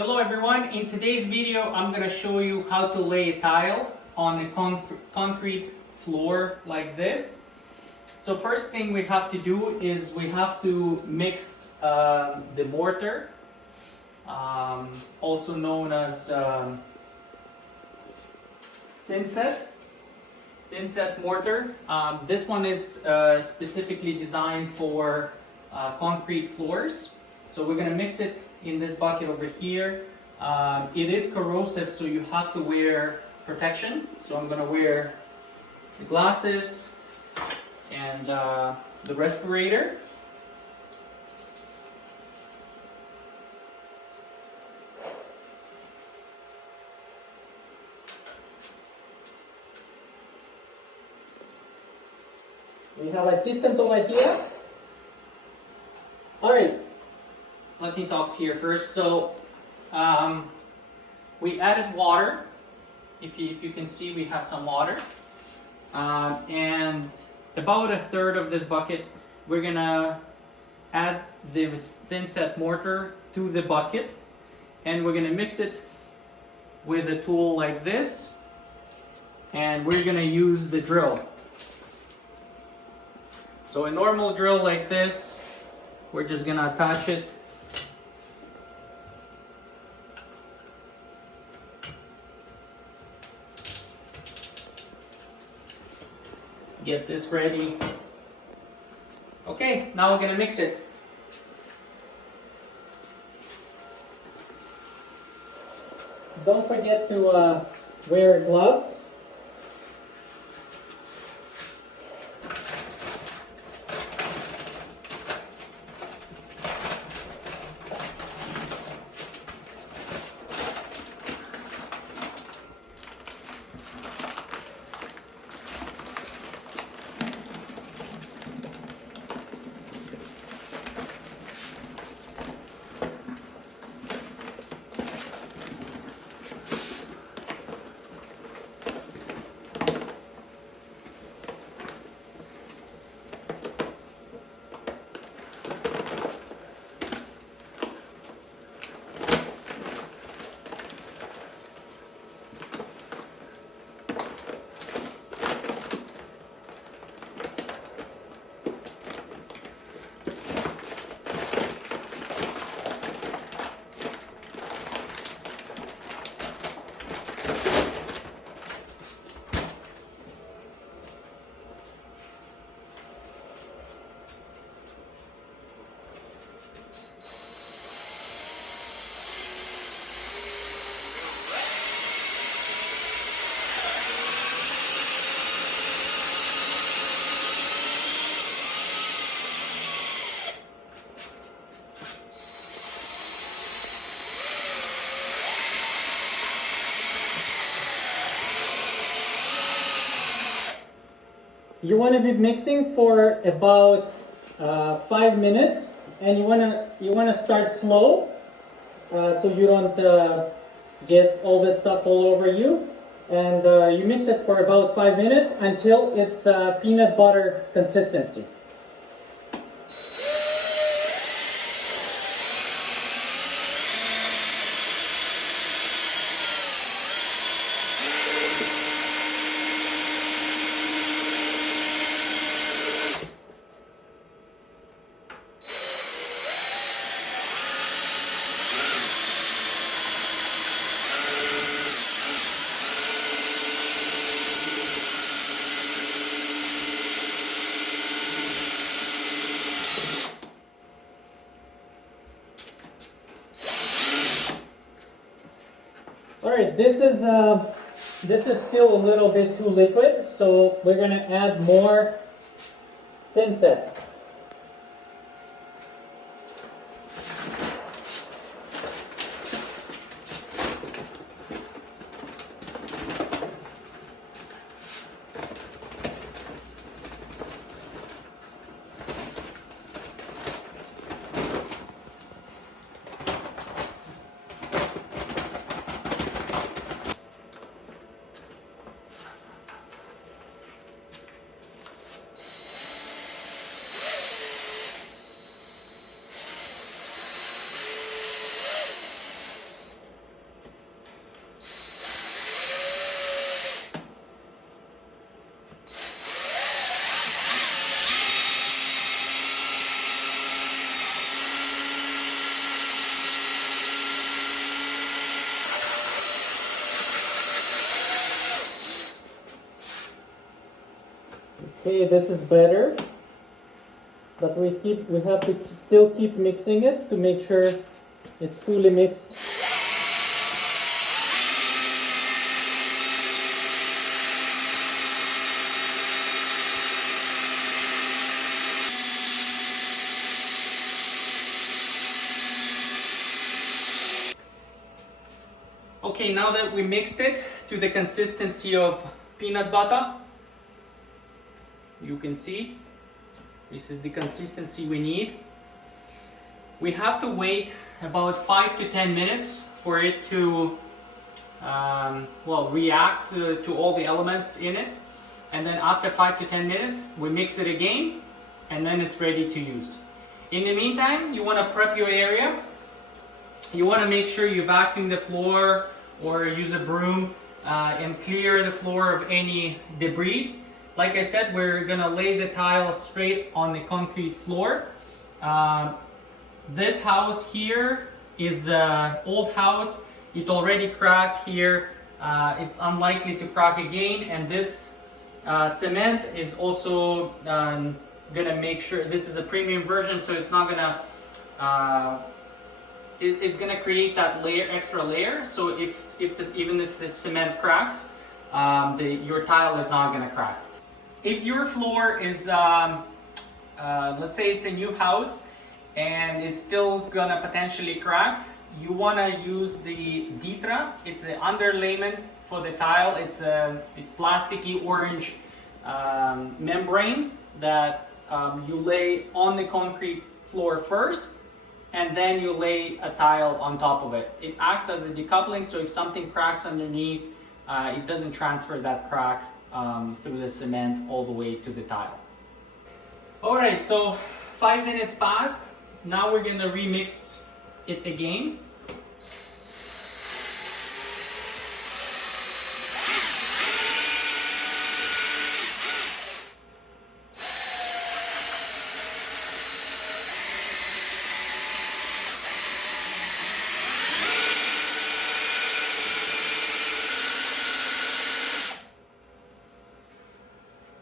Hello everyone, in today's video I'm going to show you how to lay a tile on a concrete floor like this. So first thing we have to do is we have to mix the mortar, also known as thin set mortar. This one is specifically designed for concrete floors. So we're going to mix it in this bucket over here. It is corrosive, so you have to wear protection. So I'm going to wear the glasses and the respirator. We have assistant over here. All right. Let me talk here first. So we added water. If you can see, we have some water. And about a third of this bucket, we're gonna add the thin set mortar to the bucket. And we're gonna mix it with a tool like this. And we're gonna use the drill. So a normal drill like this, we're just gonna attach it . Get this ready. Okay, now we're gonna mix it. Don't forget to wear gloves. You want to be mixing for about 5 minutes, and you want to start slow, so you don't get all this stuff all over you. And you mix it for about 5 minutes until it's peanut butter consistency. All right, this is still a little bit too liquid, so we're going to add more thin set. Okay, this is better, but we have to still keep mixing it to make sure it's fully mixed. Okay, now that we mixed it to the consistency of peanut butter, you can see this is the consistency we need. We have to wait about 5 to 10 minutes for it to react to all the elements in it, and then after 5 to 10 minutes we mix it again, and then it's ready to use. In the meantime, you want to prep your area. You want to make sure you vacuum the floor or use a broom and clear the floor of any debris. Like I said, we're gonna lay the tile straight on the concrete floor. This house here is an old house. It already cracked here. It's unlikely to crack again, and this cement is also gonna make sure this is a premium version, so it's not gonna it's gonna create that extra layer. So even if the cement cracks, your tile is not gonna crack. If your floor is let's say it's a new house and it's still gonna potentially crack, you wanna use the Ditra. It's an underlayment for the tile. It's plasticky orange membrane that you lay on the concrete floor first, and then you lay a tile on top of it. It acts as a decoupling, so if something cracks underneath, it doesn't transfer that crack through the cement all the way to the tile. Alright, so 5 minutes passed. Now we're gonna remix it again.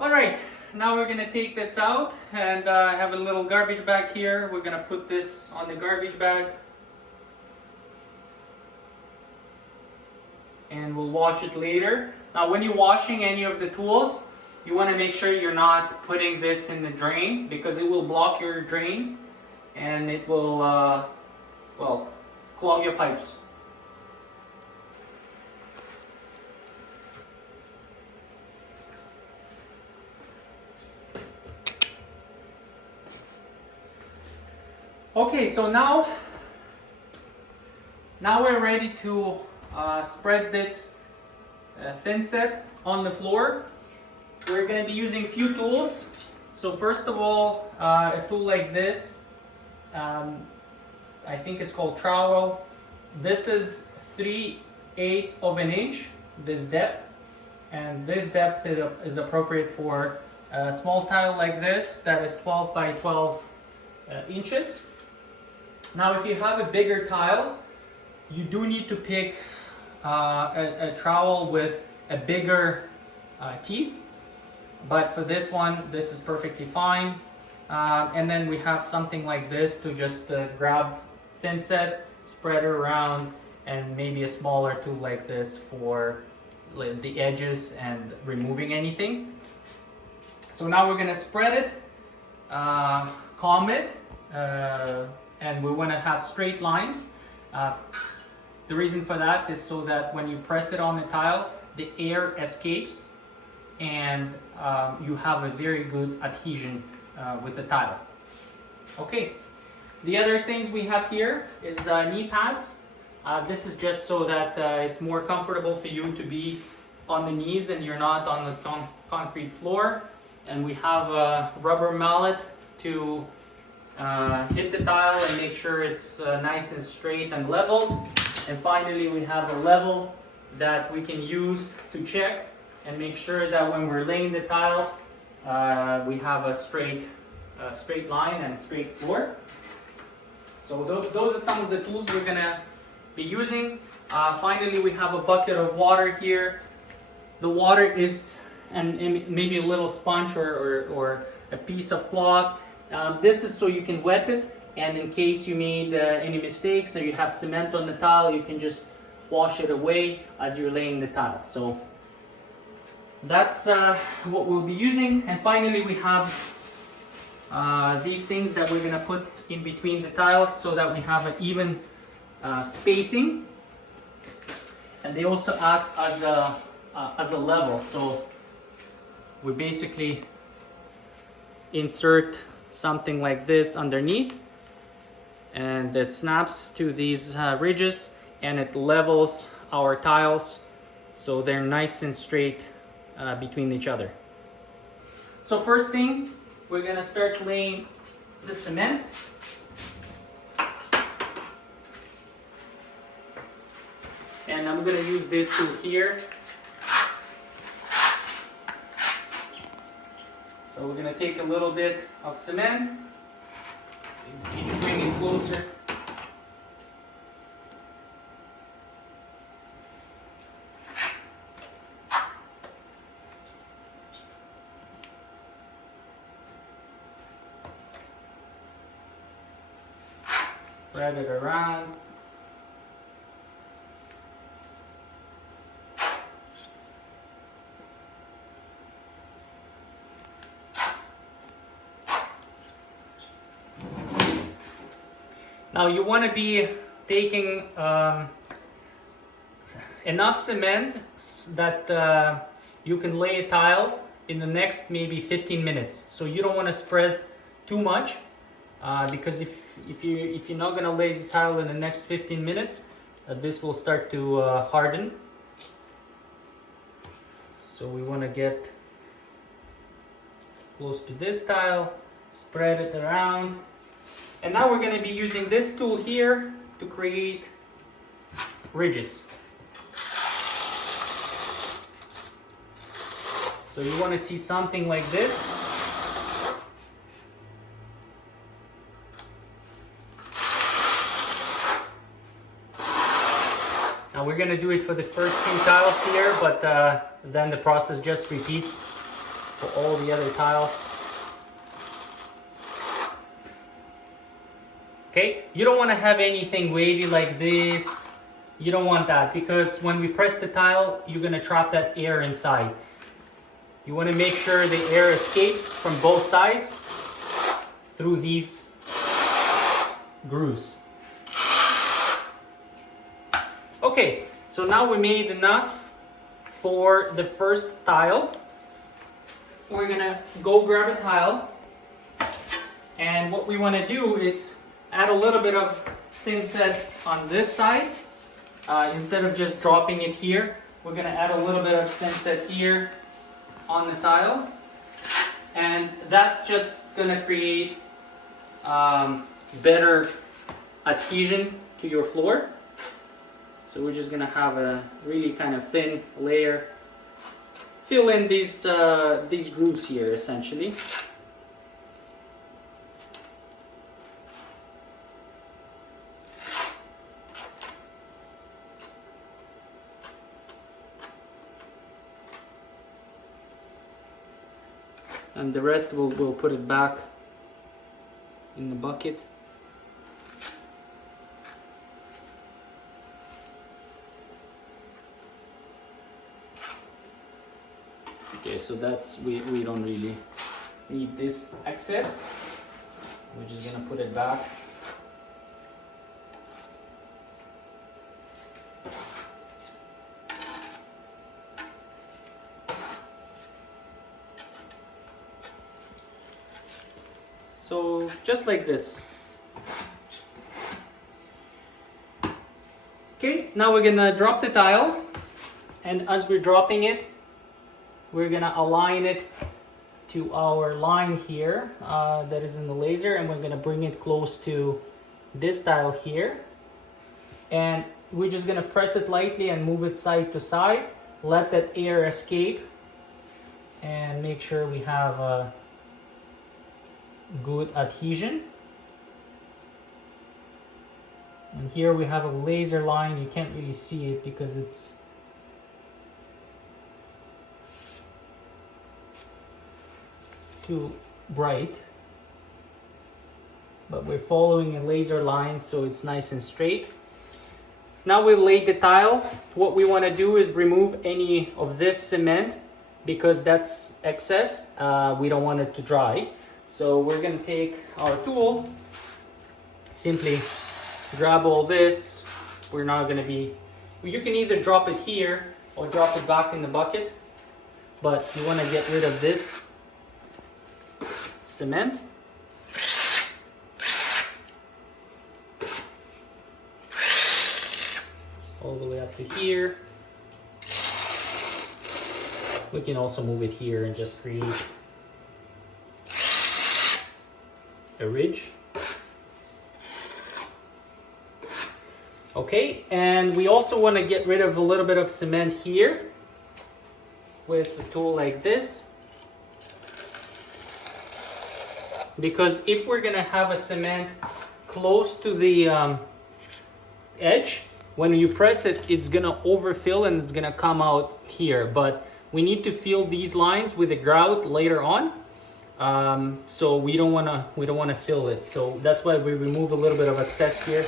Alright, now we're gonna take this out, and I have a little garbage bag here. We're gonna put this on the garbage bag, and we'll wash it later. Now when you're washing any of the tools, you want to make sure you're not putting this in the drain, because it will block your drain and it will clog your pipes. Okay, so now we're ready to spread this thin set on the floor. We're going to be using a few tools. So first of all, a tool like this, I think it's called trowel. This is 3/8 of an inch, this depth, and this depth is appropriate for a small tile like this that is 12 by 12 inches. Now if you have a bigger tile, you do need to pick a trowel with a bigger teeth, but for this one, this is perfectly fine. And then we have something like this to just grab thin set, spread it around, and maybe a smaller tool like this for the edges and removing anything. So now we're gonna spread it, comb it, and we want to have straight lines. The reason for that is so that when you press it on the tile, the air escapes, and you have a very good adhesion with the tile. Okay, the other things we have here is knee pads. This is just so that it's more comfortable for you to be on the knees and you're not on the concrete floor. And we have a rubber mallet to hit the tile and make sure it's nice and straight and level. And finally, we have a level that we can use to check and make sure that when we're laying the tile, we have a straight line and straight floor. So those are some of the tools we're gonna be using. Finally, we have a bucket of water here. The water is and maybe a little sponge or a piece of cloth. This is so you can wet it, and in case you made any mistakes or you have cement on the tile, you can just wash it away as you're laying the tile. So that's what we'll be using. And finally we have these things that we're gonna put in between the tiles so that we have an even spacing, and they also act as a level. So we basically insert something like this underneath, and it snaps to these ridges, and it levels our tiles so they're nice and straight between each other. So first thing, we're gonna start laying the cement. And I'm gonna use this tool here. So we're gonna take a little bit of cement, you can bring it closer. Spread it around. Now you want to be taking enough cement that you can lay a tile in the next maybe 15 minutes. So you don't want to spread too much because if you're not going to lay the tile in the next 15 minutes, this will start to harden. So we want to get close to this tile, spread it around. And now we're going to be using this tool here to create ridges. So you want to see something like this. Now we're going to do it for the first few tiles here, but then the process just repeats for all the other tiles. Okay, you don't want to have anything wavy like this. You don't want that, because when we press the tile, you're going to trap that air inside. You want to make sure the air escapes from both sides through these grooves. Okay, so now we made enough for the first tile. We're going to go grab a tile, and what we want to do is add a little bit of thin set on this side. Instead of just dropping it here, we're going to add a little bit of thin set here on the tile. And that's just going to create better adhesion to your floor. So we're just going to have a really kind of thin layer. Fill in these grooves here, essentially. And the rest we'll put it back in the bucket. Okay, so that's, we don't really need this excess. We're just gonna put it back. So just like this. Okay, now we're gonna drop the tile, and as we're dropping it, we're gonna align it to our line here that is in the laser, and we're gonna bring it close to this tile here. And we're just gonna press it lightly and move it side to side, let that air escape, and make sure we have a good adhesion. And here we have a laser line. You can't really see it because it's too bright, but we're following a laser line so it's nice and straight. Now we laid the tile. What we want to do is remove any of this cement because that's excess. We don't want it to dry. So we're going to take our tool, simply grab all this. We're not going to be, you can either drop it here or drop it back in the bucket, but you want to get rid of this cement. All the way up to here. We can also move it here and just create a ridge. Okay, and we also want to get rid of a little bit of cement here with a tool like this, because if we're going to have a cement close to the edge, when you press it, it's going to overfill and it's going to come out here. But we need to fill these lines with a grout later on, so we don't want to fill it. So that's why we remove a little bit of excess here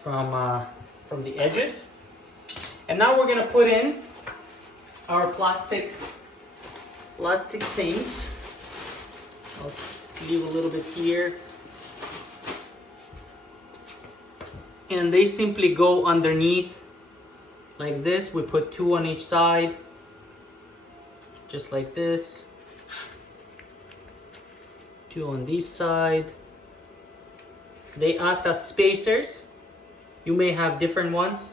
from the edges. And now we're going to put in our plastic things. I'll leave a little bit here. And they simply go underneath like this. We put 2 on each side, just like this. 2 on this side. They act as spacers. You may have different ones,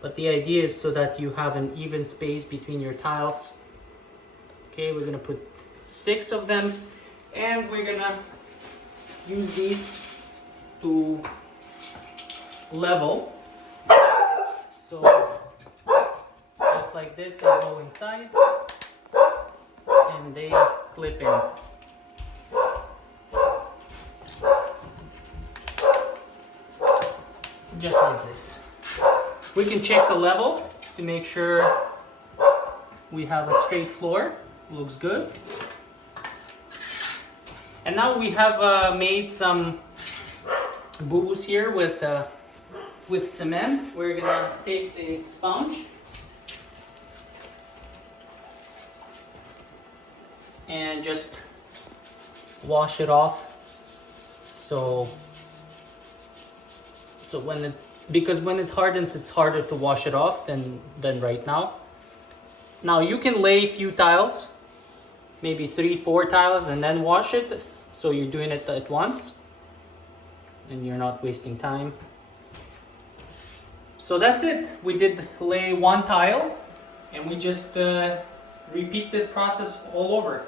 but the idea is so that you have an even space between your tiles. Okay, we're gonna put 6 of them, and we're gonna use these to level. So just like this, they go inside and they clip in. Just like this. We can check the level to make sure we have a straight floor. Looks good. And now we have made some boo-boos here with cement. We're gonna take the sponge and just wash it off. Because when it hardens, it's harder to wash it off than right now. Now you can lay a few tiles, maybe 3-4 tiles, and then wash it. So you're doing it at once and you're not wasting time. So that's it. We did lay 1 tile and we just repeat this process all over.